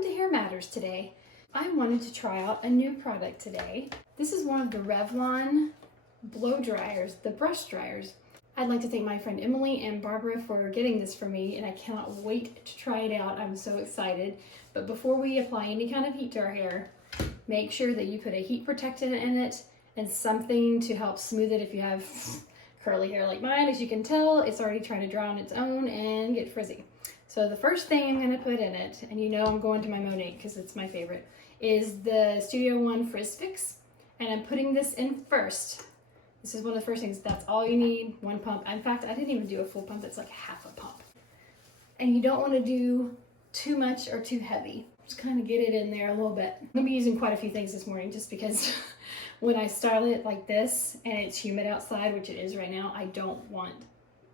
Welcome to Hair Matters today. I wanted to try out a new product today. This is one of the Revlon blow dryers, the brush dryers. I'd like to thank my friend Emily and Barbara for getting this for me, and I cannot wait to try it out. I'm so excited. But before we apply any kind of heat to our hair, make sure that you put a heat protectant in it and something to help smooth it if you have curly hair like mine. As you can tell, it's already trying to dry on its own and get frizzy. So the first thing I'm going to put in it, and you know I'm going to my Monate because it's my favorite, is the Studio One Frizz Fix. And I'm putting this in first. This is one of the first things. That's all you need, one pump. In fact, I didn't even do a full pump. It's like half a pump. And you don't want to do too much or too heavy. Just kind of get it in there a little bit. I'm going to be using quite a few things this morning just because when I style it like this and it's humid outside, which it is right now, I don't want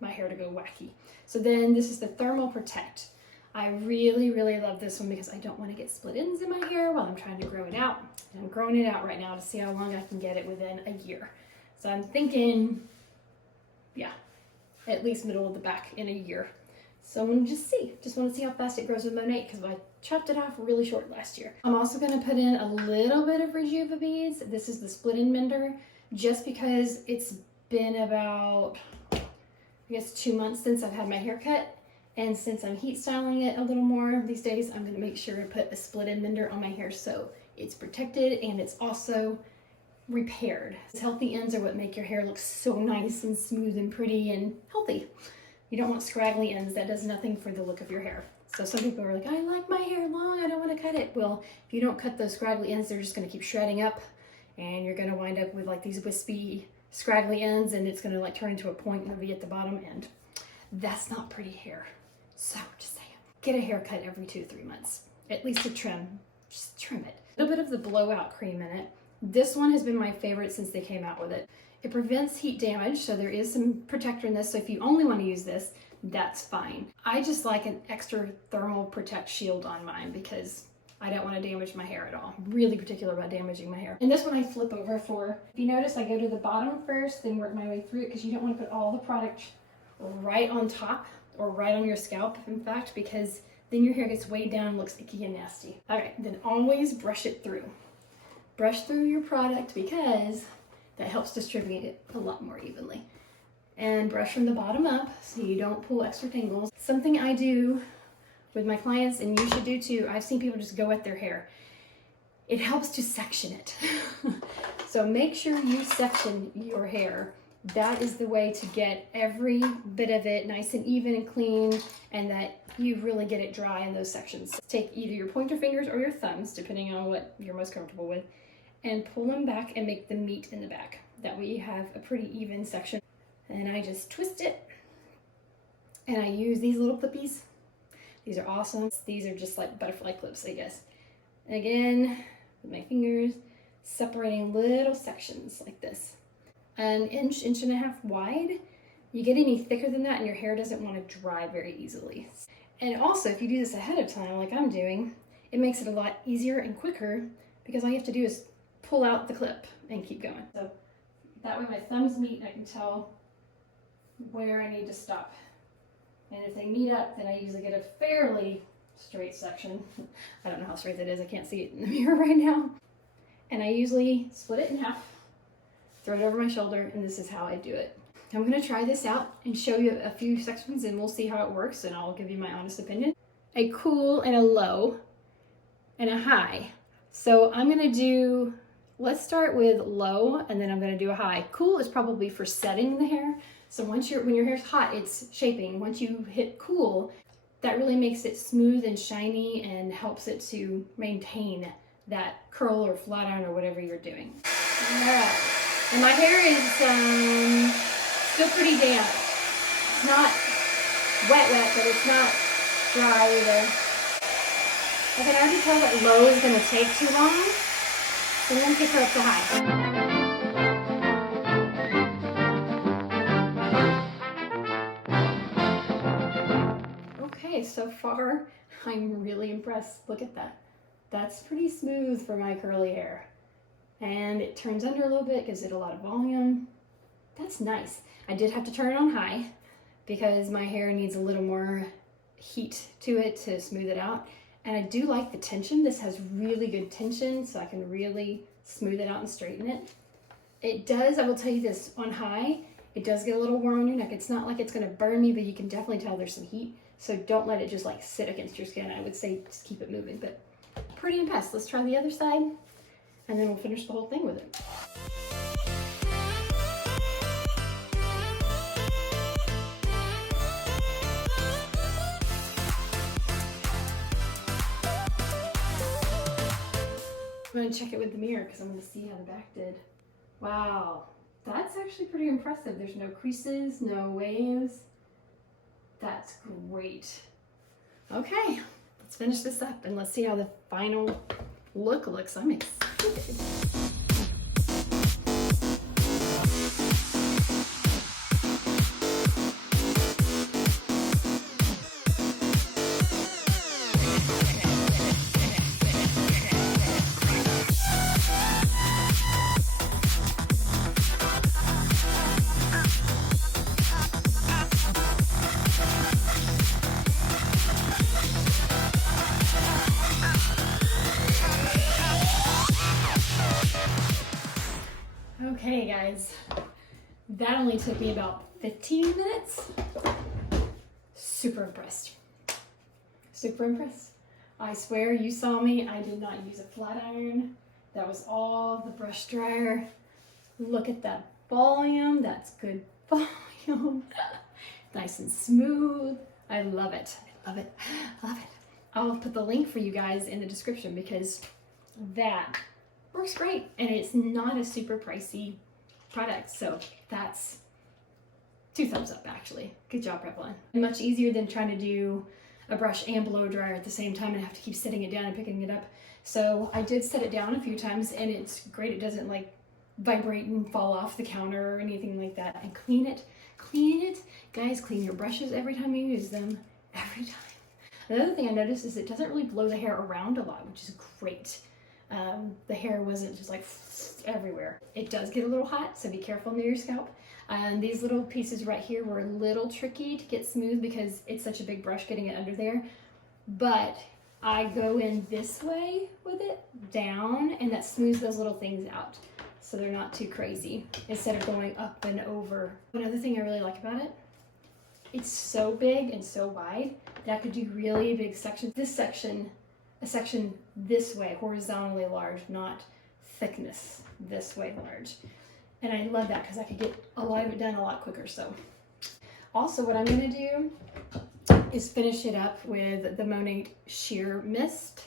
my hair to go wacky. So then this is the Thermal Protect. I really, really love this one because I don't want to get split ends in my hair while I'm trying to grow it out. And I'm growing it out right now to see how long I can get it within a year. So I'm thinking, yeah, at least middle of the back in a year. So I'm gonna just want to see how fast it grows with Monate because I chopped it off really short last year. I'm also gonna put in a little bit of Rejuva beads. This is the split end mender, just because it's been about, I guess, 2 months since I've had my hair cut. And since I'm heat styling it a little more these days, I'm gonna make sure to put a split end mender on my hair so it's protected and it's also repaired. Healthy ends are what make your hair look so nice and smooth and pretty and healthy. You don't want scraggly ends. That does nothing for the look of your hair. So some people are like, I like my hair long, I don't want to cut it. Well, if you don't cut those scraggly ends, they're just going to keep shredding up and you're going to wind up with like these wispy scraggly ends, and it's going to like turn into a point and it'll be at the bottom end. That's not pretty hair. So just saying, get a haircut every 2 to 3 months, at least a trim. Just trim it. A little bit of the blowout cream in it. This one has been my favorite since they came out with it. It prevents heat damage, so there is some protector in this, so if you only want to use this, that's fine. I just like an extra thermal protect shield on mine because I don't want to damage my hair at all. I'm really particular about damaging my hair. And this one I flip over for. If you notice, I go to the bottom first, then work my way through it because you don't want to put all the product right on top or right on your scalp, in fact, because then your hair gets weighed down and looks icky and nasty. All right, then always brush it through. Brush through your product because that helps distribute it a lot more evenly. And brush from the bottom up so you don't pull extra tangles. Something I do with my clients, and you should do too, I've seen people just go at their hair. It helps to section it. So make sure you section your hair. That is the way to get every bit of it nice and even and clean, and that you really get it dry in those sections. Take either your pointer fingers or your thumbs, depending on what you're most comfortable with, and pull them back and make them meet in the back. That way you have a pretty even section. And I just twist it, and I use these little clippies. These are awesome. These are just like butterfly clips, I guess. And again, with my fingers, separating little sections like this. An inch, inch and a half wide. You get any thicker than that and your hair doesn't want to dry very easily. And also, if you do this ahead of time, like I'm doing, it makes it a lot easier and quicker because all you have to do is pull out the clip and keep going. So that way my thumbs meet and I can tell where I need to stop. And if they meet up, then I usually get a fairly straight section. I don't know how straight that is. I can't see it in the mirror right now. And I usually split it in half, throw it over my shoulder, and this is how I do it. I'm going to try this out and show you a few sections, and we'll see how it works, and I'll give you my honest opinion. A cool and a low and a high. So I'm going to do, let's start with low, and then I'm going to do a high. Cool is probably for setting the hair. So when your hair's hot, it's shaping. Once you hit cool, that really makes it smooth and shiny and helps it to maintain that curl or flat iron or whatever you're doing. All right. And my hair is still pretty damp. It's not wet, but it's not dry either. I can already tell that low is going to take too long, so I'm going to take her up to high. Okay, so far I'm really impressed. Look at that. That's pretty smooth for my curly hair. And it turns under a little bit, gives it a lot of volume. That's nice. I did have to turn it on high because my hair needs a little more heat to it to smooth it out. And I do like the tension. This has really good tension, so I can really smooth it out and straighten it. It does, I will tell you this, on high, it does get a little warm on your neck. It's not like it's gonna burn me, but you can definitely tell there's some heat. So don't let it just like sit against your skin. I would say just keep it moving, but pretty impressed. Let's try the other side, and then we'll finish the whole thing with it. I'm gonna check it with the mirror because I'm gonna see how the back did. Wow, that's actually pretty impressive. There's no creases, no waves. That's great. Okay, let's finish this up and let's see how the final look looks. I'm excited. Okay guys, that only took me about 15 minutes. Super impressed. Super impressed. I swear you saw me, I did not use a flat iron. That was all the brush dryer. Look at that volume, that's good volume. Nice and smooth. I love it, I love it, I love it. I'll put the link for you guys in the description because that works great, and it's not a super pricey product, so that's 2 thumbs up actually. Good job, Revlon. Much easier than trying to do a brush and blow dryer at the same time and have to keep setting it down and picking it up. So I did set it down a few times, and it's great. It doesn't like vibrate and fall off the counter or anything like that. And clean it. Guys, clean your brushes every time you use them, every time. Another thing I noticed is it doesn't really blow the hair around a lot, which is great. The hair wasn't just like everywhere. It does get a little hot, so be careful near your scalp. And these little pieces right here were a little tricky to get smooth because it's such a big brush getting it under there. But I go in this way with it, down, and that smooths those little things out so they're not too crazy instead of going up and over. Another thing I really like about it, it's so big and so wide that I could do really big sections. This section, a section this way, horizontally large, not thickness this way large. And I love that because I could get a lot of it done a lot quicker. So also what I'm going to do is finish it up with the Monat Sheer Mist.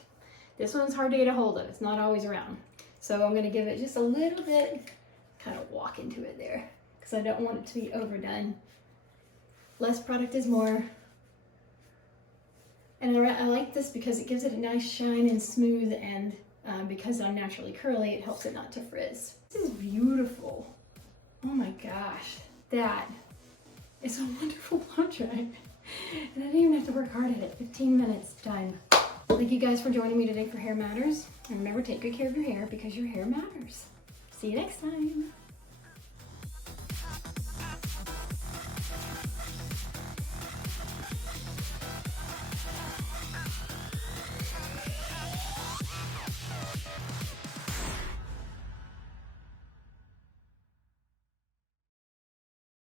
This one's hard to get a hold of. It's not always around. So I'm going to give it just a little bit, kind of walk into it there because I don't want it to be overdone. Less product is more. And I like this because it gives it a nice shine and smooth, and because I'm naturally curly, it helps it not to frizz. This is beautiful. Oh my gosh, that is a wonderful blow dry. And I didn't even have to work hard at it. 15 minutes, done. Thank you guys for joining me today for Hair Matters. And remember, take good care of your hair because your hair matters. See you next time.